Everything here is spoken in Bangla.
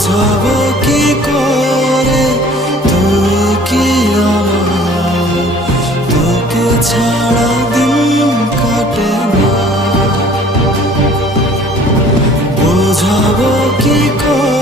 বোঝাবো কি করে তুই কি আমার, তোকে ছাড়া দিন কাটে না। বোঝাবো কি করে